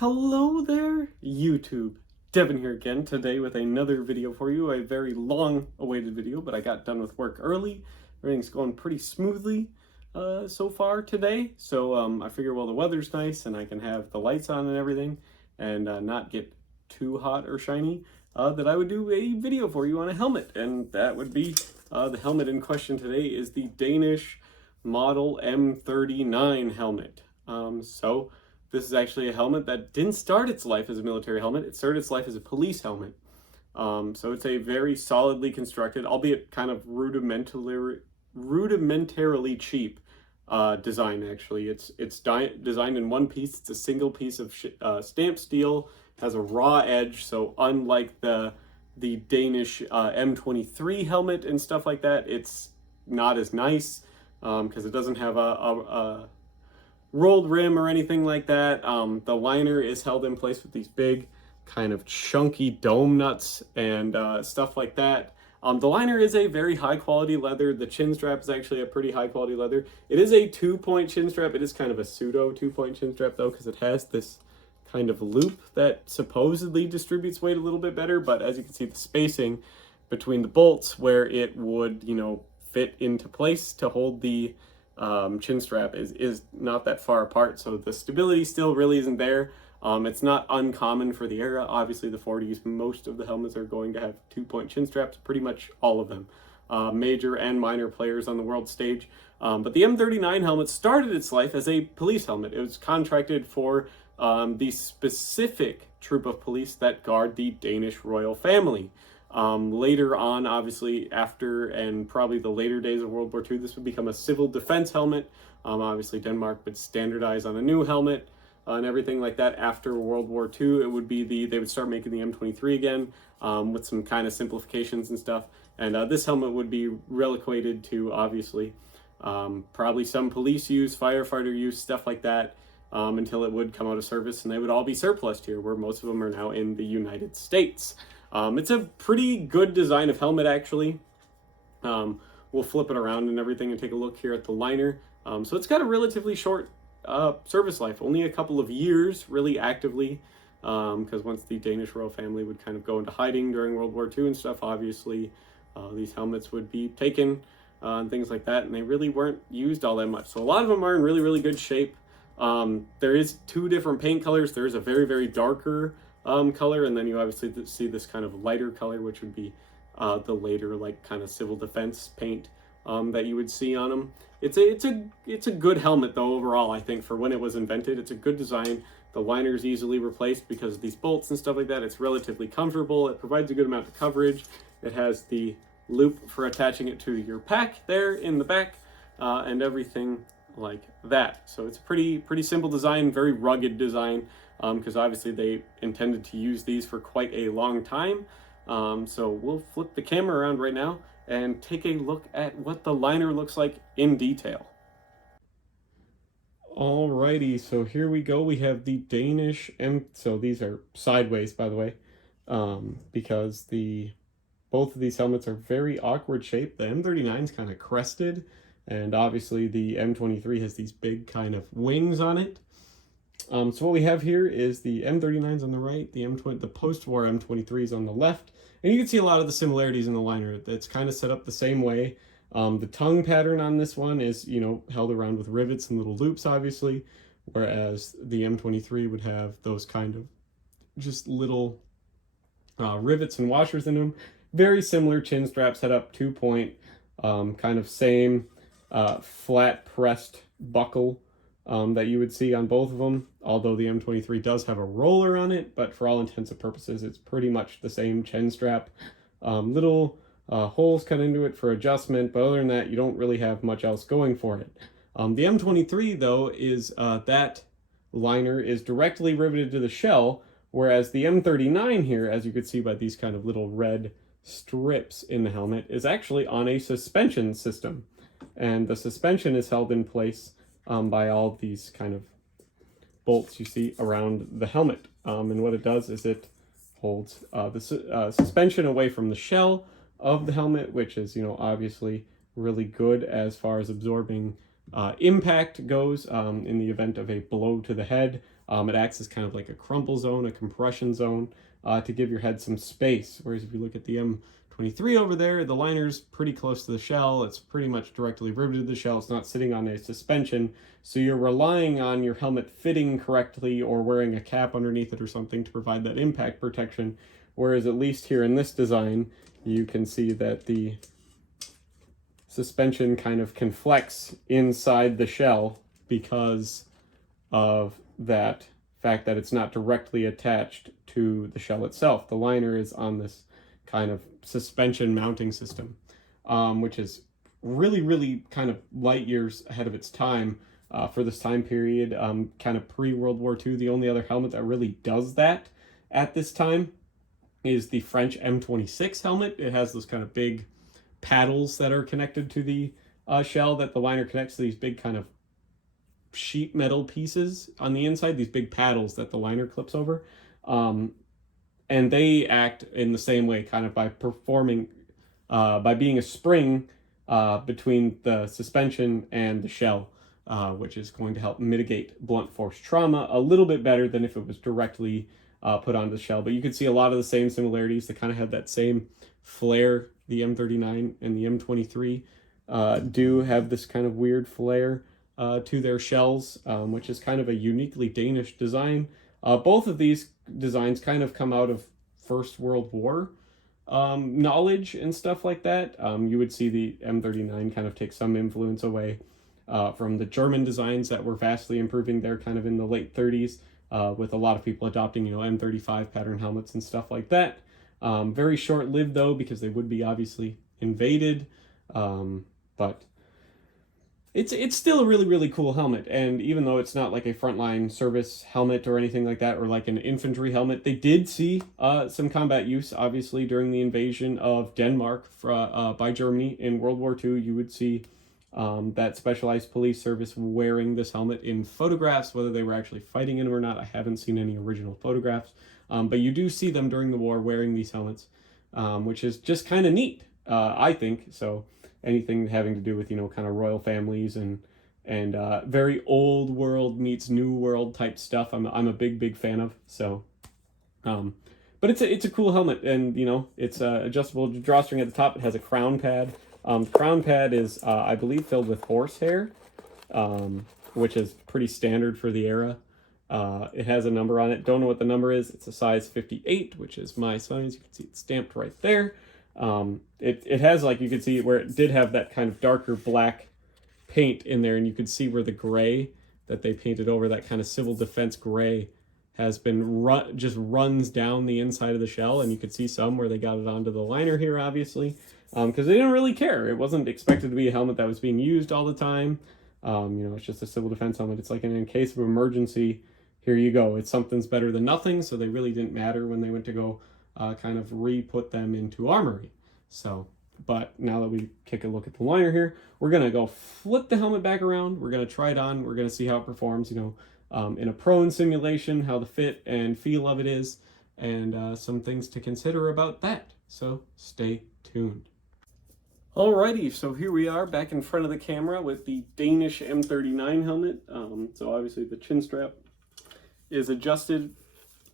Hello there, YouTube. Devin here again today with another video for you. A very long awaited video, but I got done with work early. Everything's going pretty smoothly so far today. So I figure, well, the weather's nice and I can have the lights on and everything and not get too hot or shiny, that I would do a video for you on a helmet. And that would be the helmet in question today is the Danish model M39 helmet. This is actually a helmet that didn't start its life as a military helmet. It started its life as a police helmet. So it's a very solidly constructed, albeit kind of rudimentarily cheap design, actually. It's designed in one piece. It's a single piece of stamped steel, has a raw edge, so unlike the Danish M23 helmet and stuff like that, it's not as nice because it doesn't have a rolled rim or anything like that. The liner is held in place with these big kind of chunky dome nuts and stuff like that. The liner is a very high quality leather. The chin strap is actually a pretty high quality leather. It is a 2-point chin strap. It is kind of a pseudo 2-point chin strap though, because it has this kind of loop that supposedly distributes weight a little bit better, but as you can see, the spacing between the bolts where it would, fit into place to hold the chin strap is not that far apart, so the stability still really isn't there. It's not uncommon for the era. Obviously the 40s, most of the helmets are going to have 2-point chin straps, pretty much all of them, major and minor players on the world stage. But the M39 helmet started its life as a police helmet. It was contracted for the specific troop of police that guard the Danish royal family. Later on, obviously, after and probably the later days of World War II, this would become a civil defense helmet. Obviously, Denmark would standardize on a new helmet and everything like that. After World War II, it would be they would start making the M23 again with some kind of simplifications and stuff. And this helmet would be relocated to, obviously, probably some police use, firefighter use, stuff like that, until it would come out of service, and they would all be surplused here, where most of them are now in the United States. It's a pretty good design of helmet, actually. We'll flip it around and everything and take a look here at the liner. So it's got a relatively short service life, only a couple of years, really actively, because once the Danish royal family would kind of go into hiding during World War II and stuff, obviously, these helmets would be taken and things like that, and they really weren't used all that much. So a lot of them are in really, really good shape. There is 2 different paint colors. There's a very, very darker color, and then you obviously see this kind of lighter color, which would be the later, like, kind of civil defense paint that you would see on them. It's a good helmet though overall. I think for when it was invented, it's a good design. The liner is easily replaced because of these bolts and stuff like that. It's relatively comfortable. It provides a good amount of coverage. It has the loop for attaching it to your pack there in the back and everything like that. So it's a pretty simple design, very rugged design, because obviously they intended to use these for quite a long time. So we'll flip the camera around right now and take a look at what the liner looks like in detail. Alrighty, so here we go. We have the Danish so these are sideways, by the way, because both of these helmets are very awkward shaped. The M39 is kind of crested, and obviously the M23 has these big kind of wings on it. So what we have here is the M39's on the right, the post-war M23's on the left, and you can see a lot of the similarities in the liner. It's kind of set up the same way. The tongue pattern on this one is, held around with rivets and little loops, obviously, whereas the M23 would have those kind of just little rivets and washers in them. Very similar chin strap setup, 2-point, kind of same flat pressed buckle that you would see on both of them, although the M23 does have a roller on it, but for all intents and purposes, it's pretty much the same chin strap. Little holes cut into it for adjustment, but other than that, you don't really have much else going for it. The M23, though, is that liner is directly riveted to the shell, whereas the M39 here, as you could see by these kind of little red strips in the helmet, is actually on a suspension system. And the suspension is held in place by all these kind of bolts you see around the helmet. And what it does is it holds the suspension away from the shell of the helmet, which is, obviously really good as far as absorbing impact goes in the event of a blow to the head. It acts as kind of like a crumple zone, a compression zone, to give your head some space. Whereas if you look at the M23 over there, the liner's pretty close to the shell. It's pretty much directly riveted to the shell. It's not sitting on a suspension. So you're relying on your helmet fitting correctly or wearing a cap underneath it or something to provide that impact protection. Whereas at least here in this design, you can see that the suspension kind of can flex inside the shell because of that fact that it's not directly attached to the shell itself. The liner is on this kind of suspension mounting system, which is really, really kind of light years ahead of its time for this time period, kind of pre-World War II. The only other helmet that really does that at this time is the French M26 helmet. It has those kind of big paddles that are connected to the shell that the liner connects to, these big kind of sheet metal pieces on the inside, these big paddles that the liner clips over. And they act in the same way, kind of by performing, by being a spring between the suspension and the shell, which is going to help mitigate blunt force trauma a little bit better than if it was directly put onto the shell. But you can see a lot of the same similarities. They kind of have that same flare. The M39 and the M23 do have this kind of weird flare to their shells, which is kind of a uniquely Danish design. Both of these designs kind of come out of First World War knowledge and stuff like that. You would see the M39 kind of take some influence away from the German designs that were vastly improving there kind of in the late 30s, with a lot of people adopting, M35 pattern helmets and stuff like that. Very short-lived though, because they would be obviously invaded, but it's still a really, really cool helmet. And even though it's not like a frontline service helmet or anything like that, or like an infantry helmet, they did see some combat use, obviously, during the invasion of Denmark by Germany in World War II. You would see that specialized police service wearing this helmet in photographs. Whether they were actually fighting in them or not, I haven't seen any original photographs. But you do see them during the war wearing these helmets, which is just kind of neat, I think. So anything having to do with, kind of royal families and very old world meets new world type stuff, I'm a big fan of. So, but it's a cool helmet, and it's adjustable drawstring at the top. It has a crown pad. The crown pad is, I believe, filled with horsehair, which is pretty standard for the era. It has a number on it. Don't know what the number is. It's a size 58, which is my size. You can see it's stamped right there. It has, like, you can see where it did have that kind of darker black paint in there, and you can see where the gray that they painted over, that kind of civil defense gray, has been just runs down the inside of the shell, and you could see some where they got it onto the liner here, obviously, because they didn't really care. It wasn't expected to be a helmet that was being used all the time. It's just a civil defense helmet. It's like in case of emergency, here you go. It's something's better than nothing, so they really didn't matter when they went to go kind of re-put them into armory. So, but now that we take a look at the liner here, we're going to go flip the helmet back around. We're going to try it on. We're going to see how it performs, in a prone simulation, how the fit and feel of it is, and some things to consider about that. So stay tuned. Alrighty, so here we are back in front of the camera with the Danish M39 helmet. So obviously the chin strap is adjusted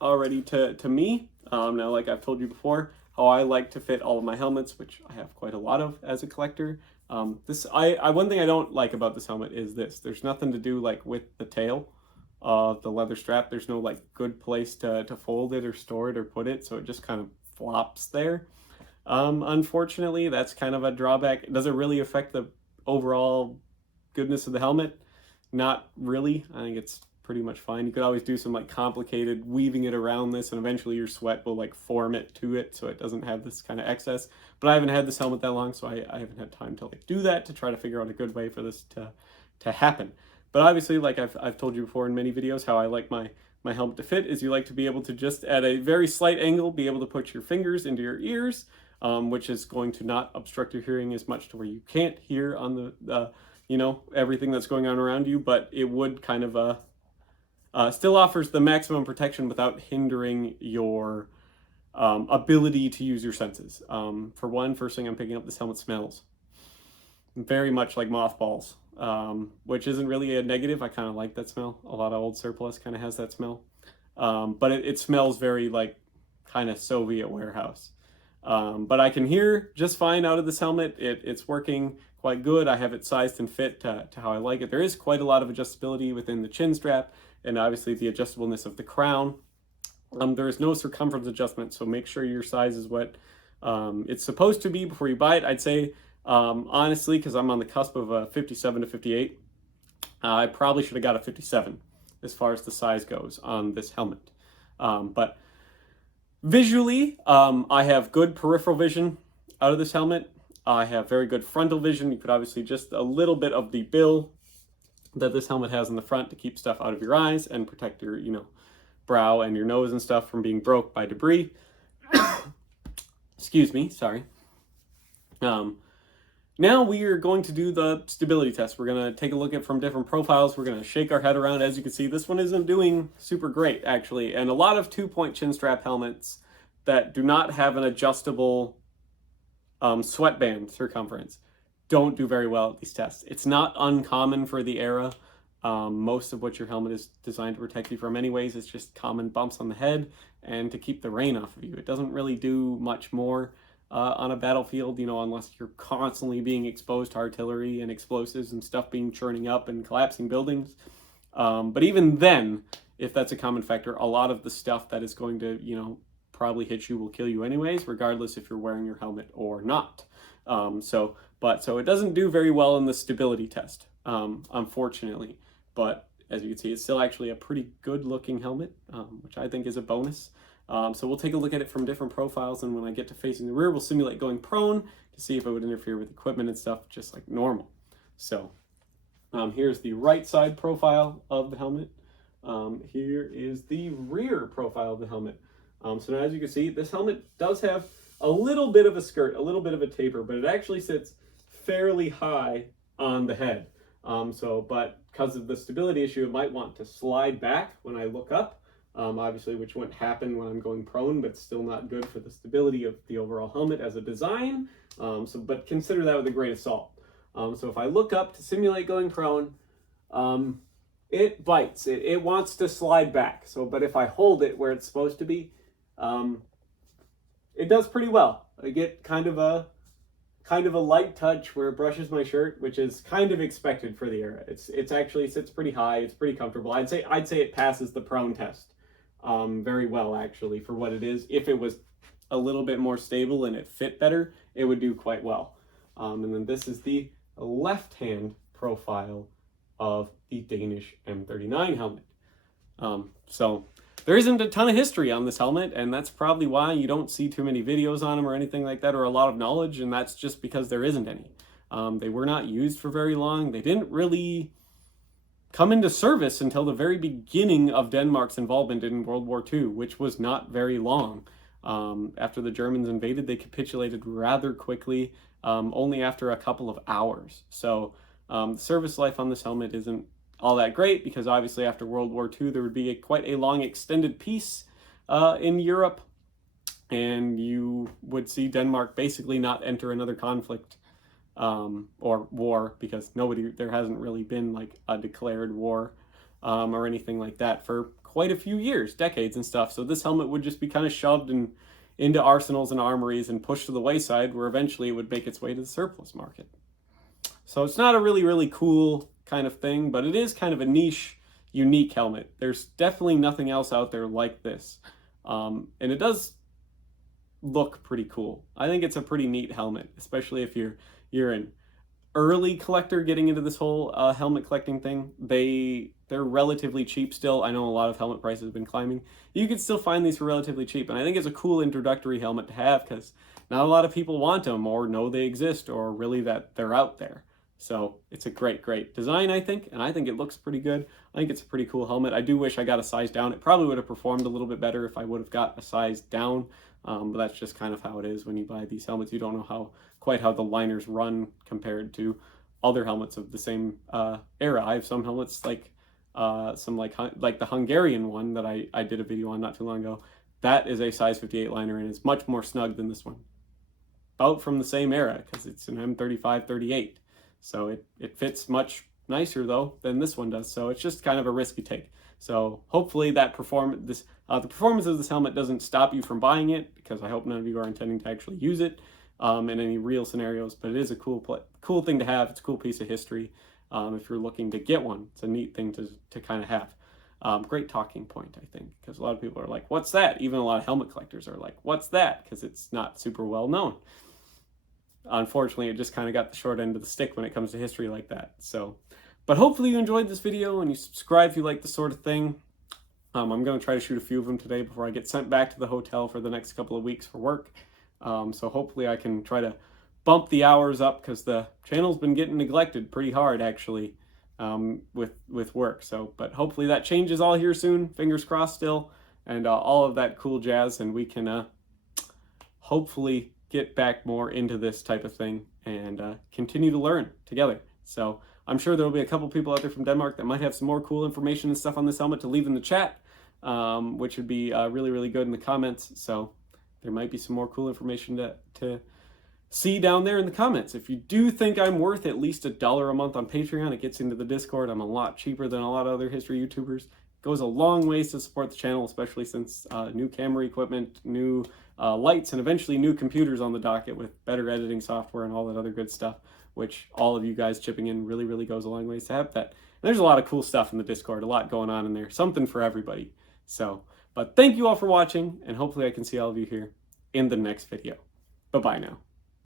already to me. Now, like I've told you before, how I like to fit all of my helmets, which I have quite a lot of as a collector. One thing I don't like about this helmet is this. There's nothing to do like with the tail of the leather strap. There's no like good place to fold it or store it or put it, so it just kind of flops there. Unfortunately, that's kind of a drawback. It doesn't really affect the overall goodness of the helmet. Not really. I think it's pretty much fine. You could always do some like complicated weaving it around this, and eventually your sweat will like form it to it so it doesn't have this kind of excess. But I haven't had this helmet that long, so I haven't had time to like do that, to try to figure out a good way for this to happen. But obviously, like I've told you before in many videos, how I like my helmet to fit is you like to be able to just at a very slight angle be able to put your fingers into your ears, which is going to not obstruct your hearing as much to where you can't hear on the everything that's going on around you, but it would kind of still offers the maximum protection without hindering your ability to use your senses. For one, first thing I'm picking up, this helmet smells very much like mothballs. which isn't really a negative. I kind of like that smell. A lot of old surplus kind of has that smell. But it smells very like kind of Soviet warehouse. But I can hear just fine out of this helmet. It's working quite good. I have it sized and fit to how I like it. There is quite a lot of adjustability within the chin strap and obviously the adjustableness of the crown. There is no circumference adjustment, so make sure your size is what it's supposed to be before you buy it. I'd say, honestly, because I'm on the cusp of a 57 to 58, I probably should have got a 57 as far as the size goes on this helmet. But visually, I have good peripheral vision out of this helmet. I have very good frontal vision. You could obviously just a little bit of the bill that this helmet has in the front to keep stuff out of your eyes and protect your, brow and your nose and stuff from being broke by debris. Excuse me, sorry. Now we are going to do the stability test. We're going to take a look at from different profiles. We're going to shake our head around. As you can see, this one isn't doing super great, actually. And a lot of 2-point chin strap helmets that do not have an adjustable sweatband circumference don't do very well at these tests. It's not uncommon for the era. Most of what your helmet is designed to protect you from anyways is just common bumps on the head and to keep the rain off of you. It doesn't really do much more on a battlefield, unless you're constantly being exposed to artillery and explosives and stuff being churning up and collapsing buildings. But even then, if that's a common factor, a lot of the stuff that is going to, probably hit you will kill you anyways, regardless if you're wearing your helmet or not. So it doesn't do very well in the stability test, unfortunately. But as you can see, it's still actually a pretty good looking helmet, which I think is a bonus. So we'll take a look at it from different profiles, and when I get to facing the rear, we'll simulate going prone to see if it would interfere with equipment and stuff, just like normal. So here's the right side profile of the helmet. Here is the rear profile of the helmet. So now, as you can see, this helmet does have a little bit of a skirt, a little bit of a taper, but it actually sits fairly high on the head. But because of the stability issue, it might want to slide back when I look up. Obviously, which wouldn't happen when I'm going prone, but still not good for the stability of the overall helmet as a design. But consider that with a grain of salt. So if I look up to simulate going prone, it bites. It wants to slide back. But if I hold it where it's supposed to be, it does pretty well. I get kind of a light touch where it brushes my shirt, which is kind of expected for the era. It's actually sits pretty high. It's pretty comfortable. I'd say it passes the prone test very well, actually, for what it is. If it was a little bit more stable and it fit better, it would do quite well. And then this is the left-hand profile of the Danish M39 helmet. So there isn't a ton of history on this helmet, and that's probably why you don't see too many videos on them or anything like that, or a lot of knowledge, and that's just because there isn't any. They were not used for very long. They didn't really come into service until the very beginning of Denmark's involvement in World War II, which was not very long. After the Germans invaded, they capitulated rather quickly, only after a couple of hours. So the service life on this helmet isn't all that great, because obviously after World War II there would be quite a long extended peace in Europe, and you would see Denmark basically not enter another conflict or war, because there hasn't really been like a declared war or anything like that for quite a few years, decades and stuff. So this helmet would just be kind of shoved into arsenals and armories and pushed to the wayside, where eventually it would make its way to the surplus market. So it's not a really, really cool kind of thing, but it is kind of a niche, unique helmet. There's definitely nothing else out there like this. And it does look pretty cool. I think it's a pretty neat helmet, especially if you're an early collector getting into this whole helmet collecting thing. They're relatively cheap still. I know a lot of helmet prices have been climbing. You can still find these for relatively cheap, and I think it's a cool introductory helmet to have, because not a lot of people want them or know they exist, or really that they're out there. So it's a great, great design, I think, and I think it looks pretty good. I think it's a pretty cool helmet. I do wish I got a size down. It probably would have performed a little bit better if I would have got a size down, but that's just kind of how it is when you buy these helmets. You don't know quite how the liners run compared to other helmets of the same era. I have some helmets like the Hungarian one that I did a video on not too long ago. That is a size 58 liner and is much more snug than this one. About from the same era, because it's an M35-38. So it fits much nicer though than this one does. So it's just kind of a risky take. So hopefully that the performance of this helmet doesn't stop you from buying it, because I hope none of you are intending to actually use it in any real scenarios. But it is a cool thing to have. It's a cool piece of history. If you're looking to get one, it's a neat thing to kind of have. Great talking point, I think, because a lot of people are like, what's that? Even a lot of helmet collectors are like, what's that? Because it's not super well known. Unfortunately, it just kind of got the short end of the stick when it comes to history like that. So, but hopefully you enjoyed this video and you subscribe if you like this sort of thing. I'm going to try to shoot a few of them today before I get sent back to the hotel for the next couple of weeks for work. So hopefully I can try to bump the hours up, because the channel's been getting neglected pretty hard, actually, with work. So, but hopefully that changes all here soon. Fingers crossed still, and all of that cool jazz, and we can hopefully get back more into this type of thing and continue to learn together. So I'm sure there'll be a couple people out there from Denmark that might have some more cool information and stuff on this helmet to leave in the chat, which would be really, really good in the comments. So there might be some more cool information to see down there in the comments. If you do think I'm worth at least $1 a month on Patreon, it gets into the Discord. I'm a lot cheaper than a lot of other history YouTubers. It goes a long ways to support the channel, especially since new camera equipment, new lights, and eventually new computers on the docket with better editing software and all that other good stuff, which all of you guys chipping in really, really goes a long ways to have that. And there's a lot of cool stuff in the Discord, a lot going on in there, something for everybody. So, but thank you all for watching, and hopefully I can see all of you here in the next video. Bye-bye now.